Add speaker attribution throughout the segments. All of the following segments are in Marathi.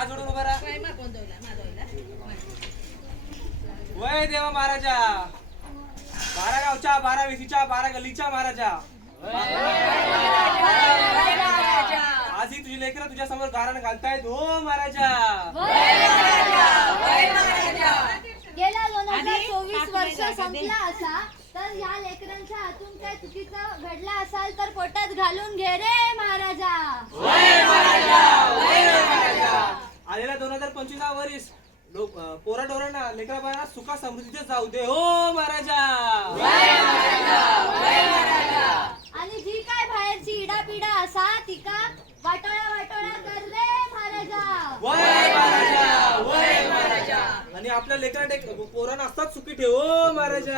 Speaker 1: हात जोडून उभा राहा. वय देवा महाराजा, 12 गावच्या, 12 वेशीच्या, 12 गलीच्या महाराजा. आजही तुझी लेकरं तुझ्या समोर गारण घालतायत हो महाराजा.
Speaker 2: गेला 2024 वर्ष संपला असा तर या लेकरांच्या हातून काय चुकीचं घडलं असाल तर पोटात घालून घे रे महाराजा.
Speaker 1: आलेला 2025 वर्ष लोक पोरा डोरांना लेकरा बाळांना सुखा समृद्धीचे जाऊ दे हो महाराजा.
Speaker 2: आणि जी काय बाहेरची इडापिडा असा तिका वाटोळा कर रे महाराजा.
Speaker 1: वय महाराजा, वय महाराजा. आणि आपल्या लेकरा पोरांना असतात सुखी ठेव हो महाराजा.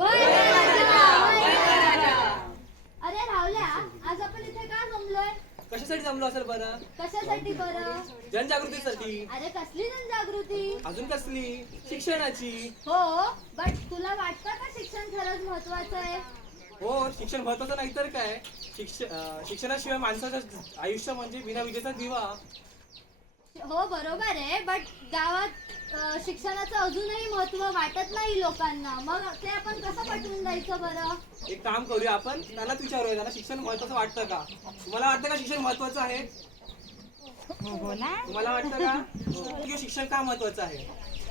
Speaker 2: अरे रावल्या, आज आपण इथे का जमलोय?
Speaker 1: कशासाठी जमलो असेल बरं?
Speaker 2: कशासाठी बरं?
Speaker 1: जनजागृतीसाठी.
Speaker 2: अरे कसली जनजागृती?
Speaker 1: अजून कसली? शिक्षणाची.
Speaker 2: हो, बट तुला वाटतं का शिक्षण खरंच महत्वाचं आहे?
Speaker 1: हो, शिक्षण महत्वाचं नाही तर काय. शिक्षणाशिवाय माणसाचं आयुष्य म्हणजे बिना विजेचा दिवा.
Speaker 2: हो बरोबर आहे, बट गावात शिक्षणाचं अजूनही महत्व वाटत नाही लोकांना. मग ते आपण कसं पटवून द्यायचं बरं?
Speaker 1: एक काम करूया, आपण त्यालाच विचारूया, त्यांना शिक्षण महत्वाचं वाटतं का? तुम्हाला वाटतं का शिक्षण महत्वाचं आहे? तुम्हाला वाटतं का की शिक्षण का महत्वाचं आहे?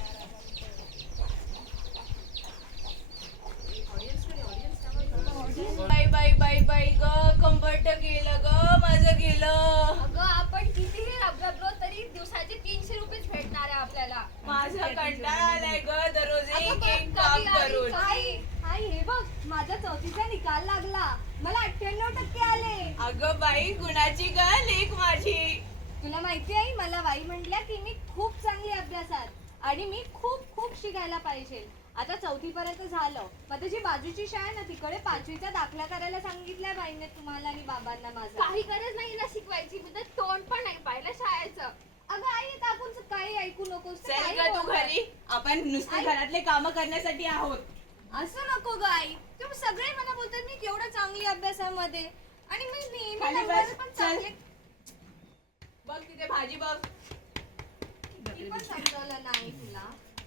Speaker 3: बाई बाई बाई बाई ग, कंबरट गेलं ग माझं गेलं.
Speaker 4: अगं आपण कितीही रबरबलो तरी दिवसाचे 300 रुपयेच भेटणार आहे आपल्याला.
Speaker 3: माझा कंटाळा आलाय ग दररोज एक एक काम
Speaker 4: कधी आली,
Speaker 3: करून.
Speaker 2: आई हे बघ, माझा 4थीचा निकाल लागला, मला 98% आले.
Speaker 3: अगं बाई गुणाची ग लेक माझी.
Speaker 2: तुला माहिती आहे, मला बाई म्हटल्या की मी खूप चांगली अभ्यासात आणि मी खूप खूप शिकायला पाहिजे. आता 4थी पर्यंत झालं, मग जी बाजूची शाळा ना तिकडे 5वीचा दाखला करायला सांगितलाय बाईने तुम्हाला आणि बाबांना माझा.
Speaker 4: काही गरज नाही ना शिकवायची, म्हणजे तोंड पण नाही पाहिलं शाळेचं.
Speaker 2: अगं आई, आता आपण काही ऐकू नकोस.
Speaker 3: चल ग तू घरी, आपण नुसते घरातले काम करण्यासाठी आहोत.
Speaker 2: असं नको ग आई, तुम्ही सगळे मला बोलतात मी केवढं चांगली अभ्यासामध्ये आणि मी नेहमी
Speaker 3: खाली
Speaker 2: नंबर
Speaker 3: बस,
Speaker 2: पण
Speaker 3: चल.
Speaker 2: चांगले.
Speaker 3: बघ तिथे भाजी बघ.
Speaker 2: किती पण समजवलं नाही तुला.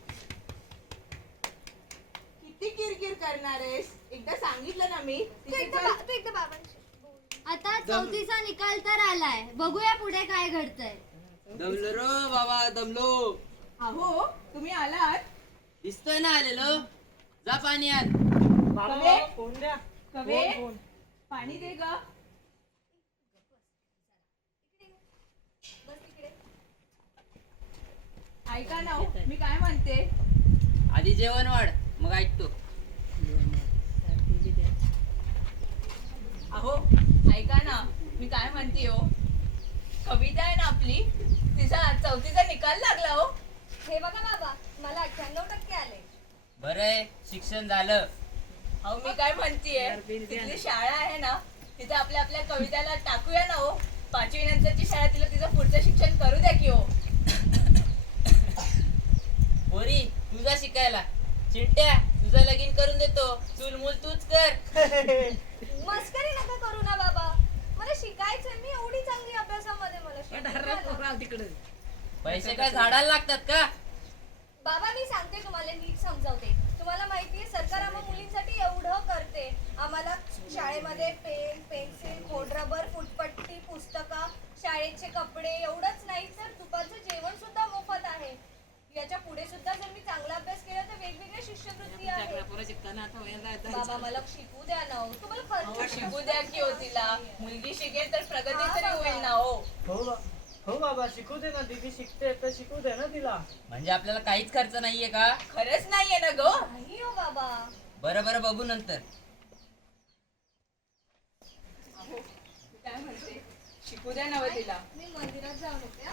Speaker 3: किती किरकिर करणार आहेस? एकदा सांगितलं ना मी.
Speaker 4: तू एकदा बाबांशी.
Speaker 2: आता 4थीचा निकाल तर आलाय, बघूया पुढे काय घडतंय.
Speaker 5: दमलो रो बाबा, दमलो.
Speaker 3: अहो तुम्ही आलात?
Speaker 5: दिसतोय ना आलेलो. जा पाणी आण.
Speaker 3: कवे पाणी दे ग. ऐका ना हो, मी काय म्हणते.
Speaker 5: आधी जेवण वाढ, मग ऐकतो.
Speaker 3: अहो ऐका ना, मी काय म्हणते हो. कविता आहे ना आपली, तिचा 4थीचा निकाल लागला हो.
Speaker 2: हे बघा बाबा, मला 98% आले.
Speaker 5: बरंय, शिक्षण झालं.
Speaker 3: अहो मी काय म्हणतेय, तिथली शाळा आहे ना, तिथे आपल्या आपल्या कविताला टाकूया ना हो. 5वी नंतरची शाळा, तिला तिचं पुढचं शिक्षण करू द्या की हो.
Speaker 5: पोरी तुझा शिकायला. चिंट्या तुझं लगीन करून देतो, चूलमूल तूच कर.
Speaker 2: मस्करी नका करू ना बाबा, मला शिकायचंय. मी एवढी चांगली अभ्यासामध्ये, मला शिकायला.
Speaker 5: पैसे काय झाडाला लागतात का?
Speaker 2: बाबा मी सांगते तुम्हाला, नीट समजावते. तुम्हाला माहितीये सरकार आम्हा मुलींसाठी एवढं करते. आम्हाला शाळेमध्ये पेन, पेन्सिल, खोडरबर, फुटपट्टी, पुस्तकं, शाळेचे कपडे, एवढंच नाही तर दुपारचं जेवण सुद्धा मोफत आहे. याच्या पुढे सुद्धा जर मी चांगला अभ्यास केला तर वेगवेगळ्या शिष्यवृत्ती आहेत. बाबा मला शिकू द्या ना हो. तुम्हाला खरंच
Speaker 3: शिकू द्या की हो तिला. मुलगी शिकेल तर प्रगती तरी होईल ना हो.
Speaker 6: हो बाबा, शिकू दे ना. दीदी शिकते तर शिकू दे ना तिला.
Speaker 5: म्हणजे आपल्याला काहीच खर्च नाहीये का?
Speaker 3: खरंच नाहीये ना ग.
Speaker 2: नाही हो बाबा.
Speaker 5: बरं बरं, बघू नंतर.
Speaker 3: काय म्हणते, शिकू द्या ना हो तिला.
Speaker 2: मी मंदिरात जाऊन येते.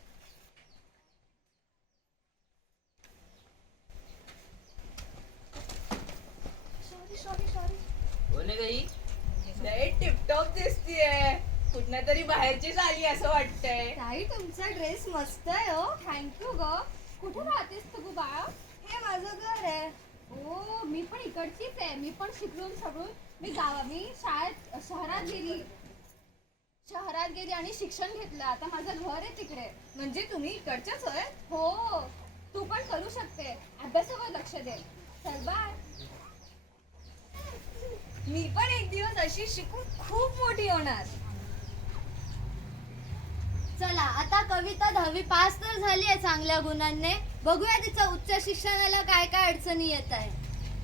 Speaker 2: सॉरी.
Speaker 5: बोले गई.
Speaker 3: लय टिपटॉप दिसतीये. कुठनं तरी बाहेरचीच आली असं वाटतंय.
Speaker 2: ताई तुमचा ड्रेस मस्त आहे हो. थँक्यू ग. कुठे राहतेस तू बाळा? हे माझं घर आहे.
Speaker 4: हो मी पण इकडचीच आहे. मी पण शिकून सगळून मी शाळेत शहरात गेली. शहरात गेली आणि शिक्षण घेतलं. आता माझं घर आहे तिकडे.
Speaker 2: म्हणजे तुम्ही इकडच्याच होय?
Speaker 4: हो, तू पण करू शकते. अभ्यासावर लक्ष दे. चल बाय.
Speaker 2: मी पण एक दिवस अशी शिकून खूप मोठी होणार.
Speaker 7: चला आता कविता 10वी पास तर झाली आहे चांगल्या गुणांनी. बघूया तिच्या उच्च शिक्षणाला काय काय अडचणी येत आहे.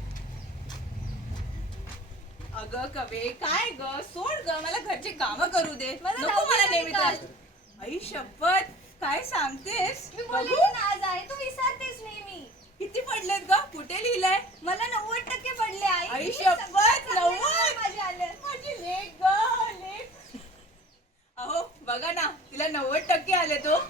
Speaker 3: अगं कवे काय ग, सोड ग, मला घरचे काम करू दे.
Speaker 2: मला
Speaker 3: नको मला
Speaker 2: दहावी
Speaker 3: नेहमी
Speaker 2: नाही
Speaker 3: त्रास. आई शपथ, काय सांगतेस?
Speaker 2: मी
Speaker 3: बघू.
Speaker 2: बोलले ना आज आहे, तू विसरतेस नेहमी.
Speaker 3: किती पडलेत ग? कुठे लिहिलंय?
Speaker 2: मला 90% पडले आई.
Speaker 3: आई
Speaker 2: मी
Speaker 3: शपथ,
Speaker 2: सगळे
Speaker 3: 90.
Speaker 2: माझे आले.
Speaker 3: माझी लेक ग, लेक. अहो बघा ना, तिला 90% आले तो.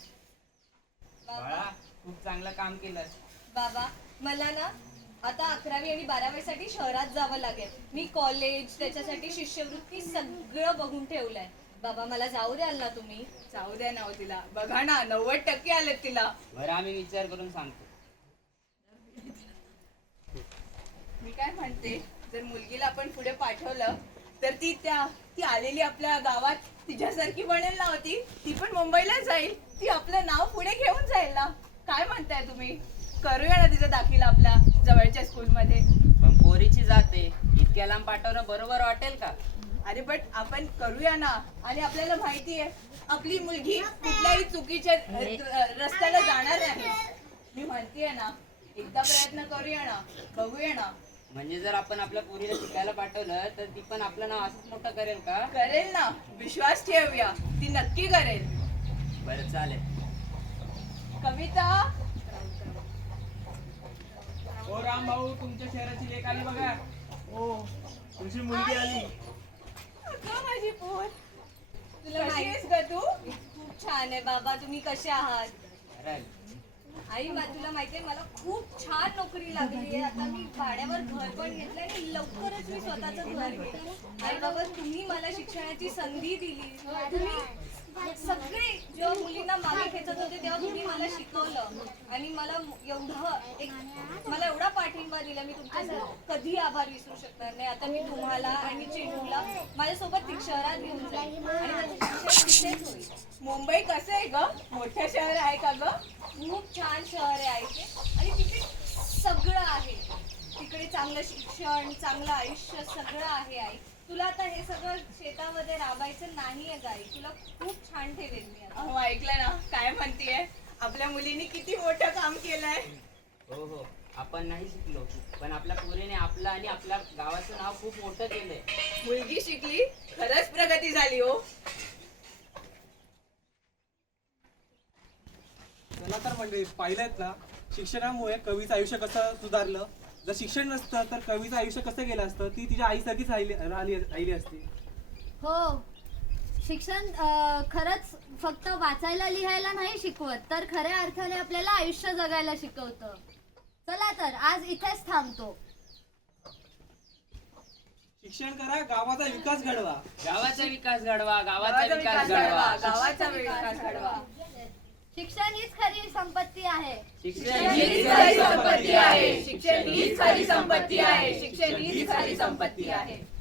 Speaker 5: बाळा खूप चांगलं काम केलंस.
Speaker 2: बाबा मला ना आता 11वी आणि 12वी शहरात जावं लागेल. मी कॉलेज त्याच्यासाठी शिष्यवृत्ती सगळं बघून ठेवलंय. बाबा मला जाऊ द्याल ना तुम्ही?
Speaker 3: जाऊ द्या ना हो तिला. बघा ना 90% आलेत तिला.
Speaker 5: बरं आम्ही विचार करून सांगतो.
Speaker 3: मी काय म्हणते, जर मुलगीला आपण पुढे पाठवलं तर ती आलेली आपल्या गावात तिच्यासारखी बनेल ना होती. ती पण मुंबईला जाईल. ती आपलं नाव पुढे घेऊन जाईल ना. काय म्हणताय तुम्ही? करूया ना तिचा दाखला आपल्या जवळच्या स्कूलमध्ये.
Speaker 5: पण पोरीची जाते इतक्या लांब पाठवणं बरोबर वाटेल का?
Speaker 3: अरे बट आपण करूया ना. आणि आपल्याला माहिती आहे आपली मुलगी कुठल्याही चुकीच्या रस्त्याला जाणार नाही. मी म्हणतेय ना, एकदा प्रयत्न करूया ना, बघूया ना.
Speaker 5: म्हणजे जर आपण आपल्या पोरीला शिकायला पाठवलं तर ती पण आपलं नाव असंच मोठं करेल का?
Speaker 3: करेल ना, विश्वास ठेवूया, ती नक्की करेल.
Speaker 5: बरं चालेल.
Speaker 3: कविता,
Speaker 1: हो राम भाऊ, तुमच्या शहराची लेक आली बघा.
Speaker 6: हो तुमची मुलगी आली.
Speaker 3: अगं माझी पोर,
Speaker 2: तुला
Speaker 3: कशी
Speaker 2: माहिती
Speaker 3: आहेस ग तू?
Speaker 2: खूप छान आहे बाबा. तुम्ही कसे आहात?
Speaker 5: खरं.
Speaker 2: आई तुला माहितीये मला खूप छान नोकरी लागली आहे. आता मी भाड्यावर घर पण घेतलंय आणि लवकरच मी स्वतःचं घर घेईन. आई बाबा तुम्ही मला शिक्षणाची संधी दिली. तुम्ही सगळे जेव्हा मुलींना मागे खेचत होते तेव्हा तुम्ही मला शिकवलं आणि मला एवढा पाठिंबा दिला. मी तुमचा कधी आभार विसरू शकणार नाही. आता मी तुम्हाला आणि चिन्नूला माझ्यासोबत शहरात घेऊन जाईल आणि माझं शिक्षण तिथेच होईल.
Speaker 3: मुंबई कसं आहे ग? मोठं शहर आहे का ग?
Speaker 2: खूप छान शहर आहे आई ते. आणि तिथे सगळं आहे. तिकडे चांगलं शिक्षण, चांगलं आयुष्य सगळं आहे आई. तुला आता हे सगळं शेतामध्ये राबायचं नाहीये गाई. तुला खूप छान ठेवेल मी आता.
Speaker 3: अहो ऐकलं ना काय म्हणतीये? आपल्या मुलीने किती मोठं काम केलंय.
Speaker 5: हो हो, आपण नाही शिकलो पण आपल्या पोरीने आपलं आणि आपल्या गावाचं नाव खूप मोठं केलंय.
Speaker 3: मुलगी शिकली, खरंच प्रगती झाली हो.
Speaker 1: चला तर मंडळी, पाहिलंत ना शिक्षणामुळे कवीचं आयुष्य कसं सुधारलं. जर शिक्षण नसतं तर कवीचं आयुष्य कसं गेलं असतं. ती तिच्या आईसारखीच राहिली असती.
Speaker 7: हो, शिक्षण खरंच फक्त वाचायला लिहायला नाही शिकवत तर खऱ्या अर्थाने आपल्याला आयुष्य जगायला शिकवतं. चला तर आज इथेच थांबतो.
Speaker 1: शिक्षण करा, गावाचा विकास घडवा.
Speaker 5: गावाचा विकास घडवा, गावाचा
Speaker 3: गावाचा
Speaker 5: विकास
Speaker 3: विकास घडवा,
Speaker 5: घडवा.
Speaker 3: गावाचा विकास घडवा.
Speaker 7: शिक्षण हीच खरी संपत्ती आहे.
Speaker 5: शिक्षण
Speaker 3: हीच खरी संपत्ती आहे. शिक्षण हीच खरी संपत्ती आहे. शिक्षण हीच खरी संपत्ती आहे.